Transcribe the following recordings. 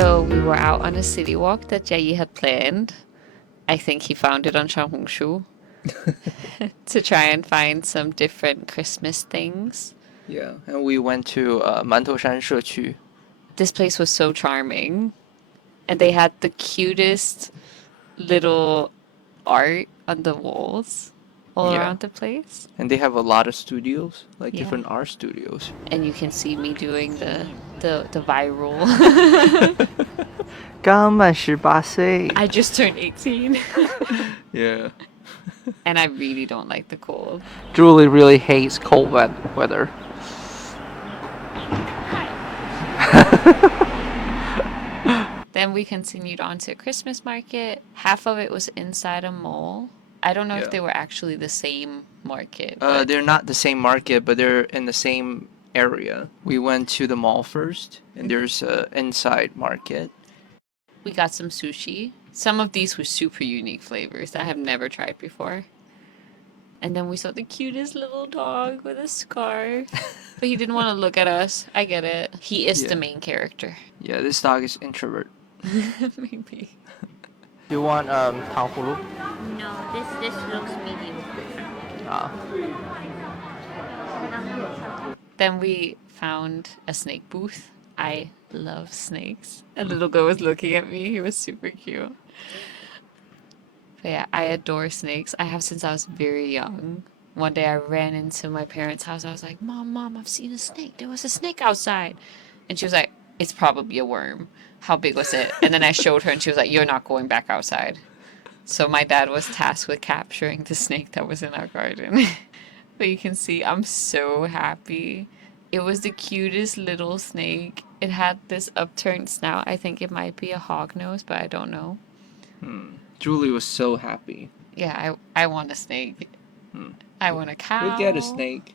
So we were out on a city walk that Jayi had planned. I think he found it on Xiaohongshu to try and find some different Christmas things. Yeah, and we went to 馒头山社区. This place was so charming. And they had the cutest little art on the walls all Yeah. around the place. And they have a lot of studios, like Yeah. different art studios. And you can see me doing the viral. 刚满18岁. I just turned 18. Yeah. And I really don't like the cold. Julie really hates cold weather. Then we continued on to a Christmas market. Half of it was inside a mall. I don't know if they were actually the same market. They're not the same market, but they're in the same area. We went to the mall first, and there's an inside market. We got some sushi. Some of these were super unique flavors that I have never tried before. And then we saw the cutest little dog with a scarf. But he didn't want to look at us. I get it. He is the main character. Yeah, this dog is introvert. Maybe. Do you want 糖葫芦? No, this looks medium. Then we found a snake booth. I love snakes. A little girl was looking at me. He was super cute. But yeah, I adore snakes. I have since I was very young. One day I ran into my parents' house. I was like, Mom, I've seen a snake. There was a snake outside. And she was like, it's probably a worm. How big was it? And then I showed her and she was like, you're not going back outside. So my dad was tasked with capturing the snake that was in our garden. But you can see I'm so happy. It was the cutest little snake. It had this upturned snout. I think it might be a hognose, but I don't know. Julie was so happy. Yeah, I want a snake. I want a cow. We'll get a snake.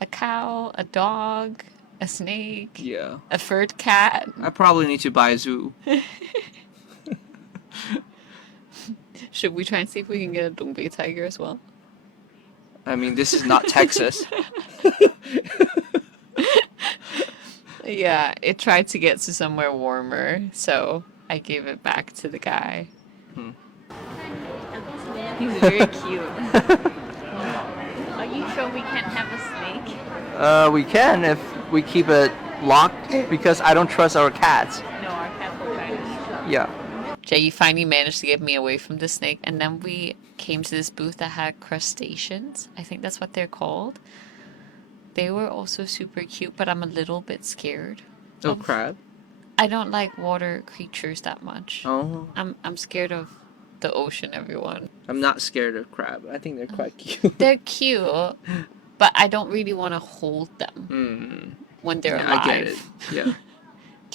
A cow, a dog, a snake. Yeah. A furred cat. I probably need to buy a zoo. Should we try and see if we can get a Dongbei tiger as well? I mean, this is not Texas. Yeah, it tried to get to somewhere warmer, so I gave it back to the guy. He's very cute. Are you sure we can't have a snake? We can if we keep it locked because I don't trust our cats. No, our cat will bite us. Yeah. Jay finally managed to get me away from the snake, and then we came to this booth that had crustaceans. I think that's what they're called. They were also super cute, but I'm a little bit scared. Oh, crab? I don't like water creatures that much. Oh. I'm scared of the ocean, everyone. I'm not scared of crab. I think they're quite cute. They're cute, but I don't really want to hold them when they're alive. I get it. Yeah.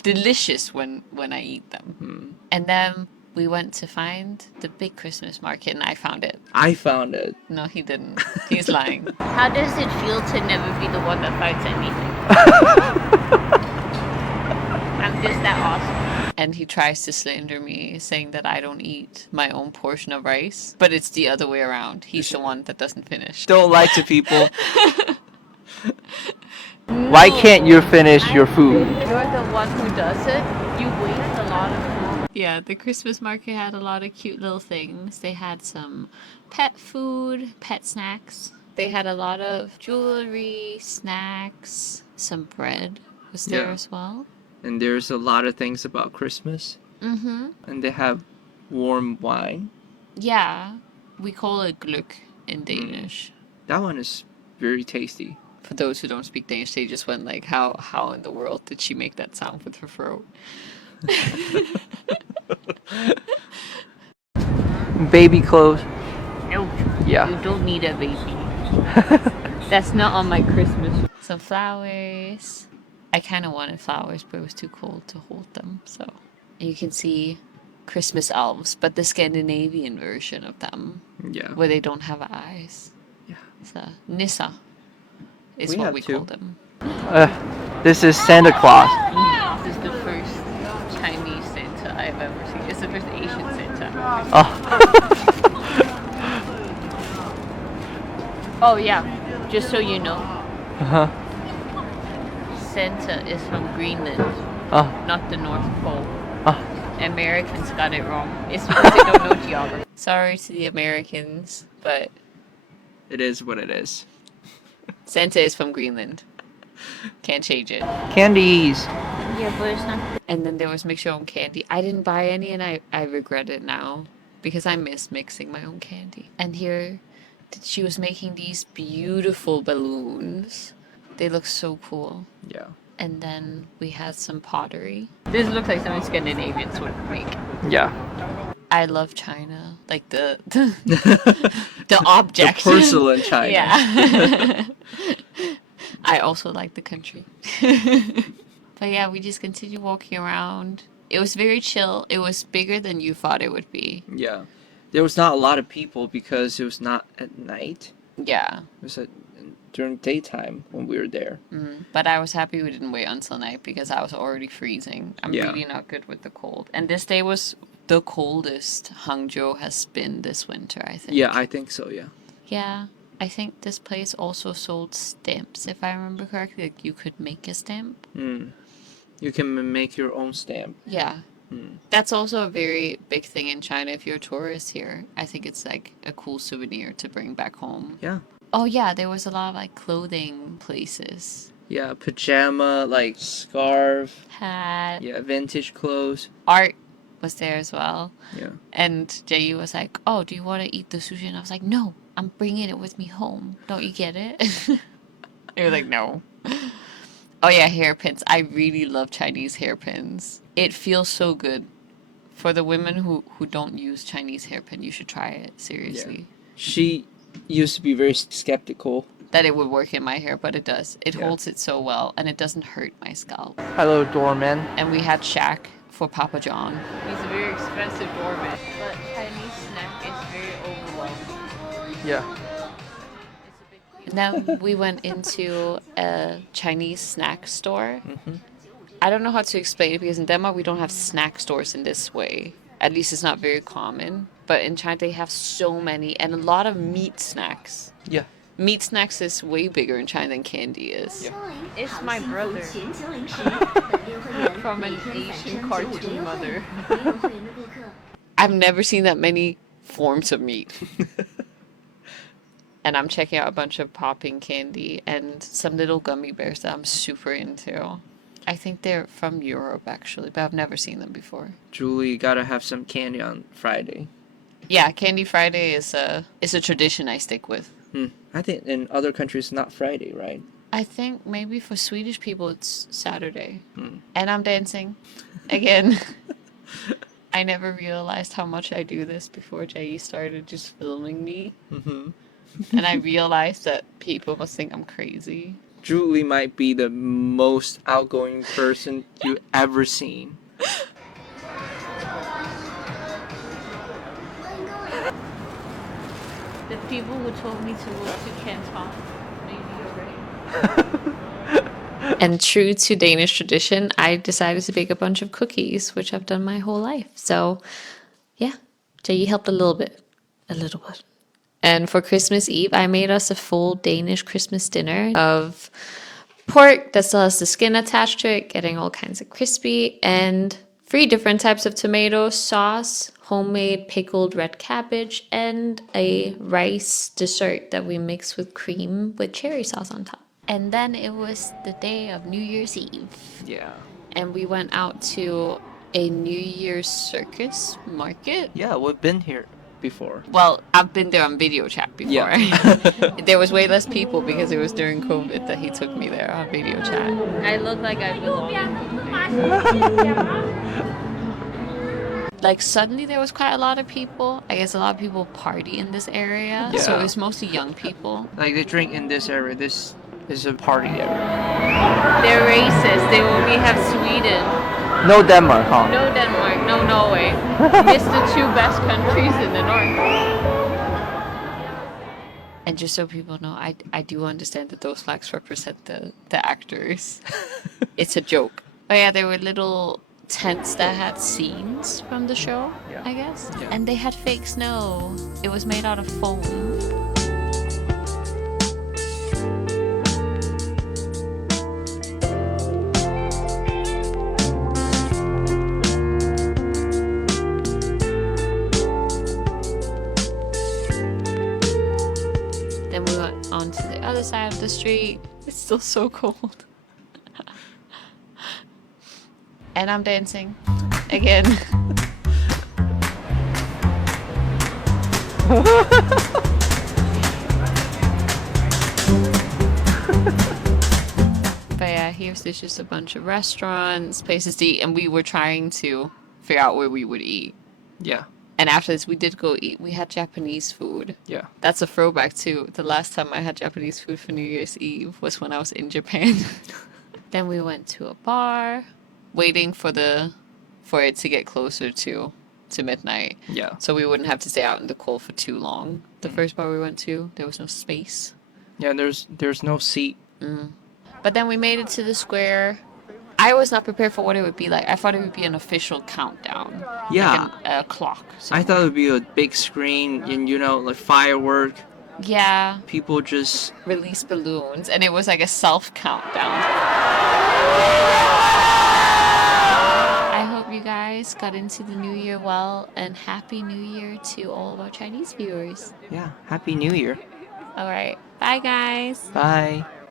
Delicious when I eat them. And then we went to find the big Christmas market, and I found it. I found it. No, he didn't. He's lying. How does it feel to never be the one that finds anything? I'm just that awesome. And he tries to slander me, saying that I don't eat my own portion of rice. But it's the other way around. He's the one that doesn't finish. Don't lie to people. Why can't you finish your food? You're the one who does it. You waste a lot of food. Yeah, the Christmas market had a lot of cute little things. They had some pet food, pet snacks. They had a lot of jewelry, snacks, some bread was there as well. And there's a lot of things about Christmas. And they have warm wine. Yeah, we call it gløgg in Danish. That one is very tasty. For those who don't speak Danish, they just went like, how in the world did she make that sound with her throat? Baby clothes. No. Yeah. You don't need a baby. That's not on my Christmas. Some flowers. I kind of wanted flowers, but it was too cold to hold them. So you can see Christmas elves, but the Scandinavian version of them. Yeah. Where they don't have eyes. Yeah. So Nissa is We what have we two. call them. This is Santa Claus. This is the first Chinese Santa I've ever seen. It's the first Asian Santa. Oh. Oh yeah, just so you know, Uh-huh. Santa is from Greenland, Oh. not the North Pole. Americans got it wrong. It's because they don't know geography. Sorry to the Americans, but It is what it is. Santa is from Greenland. Can't change it. Candies. Yeah, but it's not. And then there was mix your own candy. I didn't buy any and I regret it now because I miss mixing my own candy. And here she was making these beautiful balloons. They look so cool. Yeah. And then we had some pottery. This looks like something Scandinavians would make. Yeah. I love China. Like the object. The porcelain China. Yeah. I also like the country. But yeah, we just continued walking around. It was very chill. It was bigger than you thought it would be. Yeah. There was not a lot of people because it was not at night. Yeah. It was during daytime when we were there. But I was happy we didn't wait until night because I was already freezing. I'm Yeah. really not good with the cold. And this day was the coldest Hangzhou has been this winter, I think. Yeah, I think so, yeah. Yeah. I think this place also sold stamps, if I remember correctly. Like you could make a stamp. You can make your own stamp. Yeah. That's also a very big thing in China if you're a tourist here. I think it's like a cool souvenir to bring back home. Yeah. Oh yeah, there was a lot of like clothing places. Yeah, pajama, like scarf. Hat. Yeah, vintage clothes. Art was there as well. Yeah. And Jayu was like, oh, do you want to eat the sushi? And I was like, no, I'm bringing it with me home. Don't you get it? They were like, no. Oh yeah, hairpins. I really love Chinese hairpins. It feels so good. For the women who don't use Chinese hairpin, you should try it. Seriously. Yeah. She used to be very skeptical. That it would work in my hair, but it does. It Yeah. holds it so well, and it doesn't hurt my scalp. Hello, doorman. And we had Shaq for Papa John. He's a very expensive doorman, but Chinese snack is very overwhelming. Yeah. And then we went into a Chinese snack store. I don't know how to explain it because in Denmark we don't have snack stores in this way. At least it's not very common. But in China they have so many and a lot of meat snacks. Yeah. Meat snacks is way bigger in China than candy is. Yeah. It's my brother. From an Asian cartoon mother. I've never seen that many forms of meat. And I'm checking out a bunch of popping candy and some little gummy bears that I'm super into. I think they're from Europe actually, but I've never seen them before. Julie gotta have some candy on Friday. Yeah, Candy Friday is a tradition I stick with. I think in other countries not Friday, right? I think maybe for Swedish people it's Saturday. And I'm dancing again. I never realized how much I do this before Jay started just filming me. And I realized that people must think I'm crazy. Julie might be the most outgoing person you ever seen. The people who told me to move to Canton, maybe you're right. And true to Danish tradition, I decided to bake a bunch of cookies, which I've done my whole life. So, yeah, Jay helped a little bit. A little bit. And for Christmas Eve, I made us a full Danish Christmas dinner of pork that still has the skin attached to it, getting all kinds of crispy, and 3 different types of tomatoes, sauce, homemade pickled red cabbage, and a rice dessert that we mixed with cream with cherry sauce on top. And then it was the day of New Year's Eve. Yeah. And we went out to a New Year's circus market. Yeah, we've been here before. Well, I've been there on video chat before. Yeah. There was way less people because it was during COVID that he took me there on video chat. I look like I belong. Like suddenly there was quite a lot of people. I guess a lot of people party in this area. So Yeah. it was mostly young people. Like they drink in this area. This is a party area. They're racist. They only have Sweden. No Denmark, huh? No Denmark, no Norway. It's the 2 best countries in the north. And just so people know, I do understand that those flags represent the actors. It's a joke. Oh yeah, there were little tents that had scenes from the show, Yeah. I guess. Yeah. And they had fake snow. It was made out of foam. down to the other side of the street. It's still so cold. And I'm dancing again. But yeah, here's there's just a bunch of restaurants, places to eat, and we were trying to figure out where we would eat. Yeah. And after this, we did go eat. We had Japanese food. Yeah. That's a throwback too. The last time I had Japanese food for New Year's Eve was when I was in Japan. Then we went to a bar, waiting for it to get closer to midnight. Yeah. So we wouldn't have to stay out in the cold for too long. The first bar we went to, there was no space. Yeah, there's no seat. But then we made it to the square. I was not prepared for what it would be like. I thought it would be an official countdown. Yeah. Like a clock. I thought it would be a big screen and, like firework. Yeah. People just Release balloons. And it was like a self-countdown. I hope you guys got into the new year well. And Happy New Year to all of our Chinese viewers. Yeah, Happy New Year. All right. Bye, guys. Bye.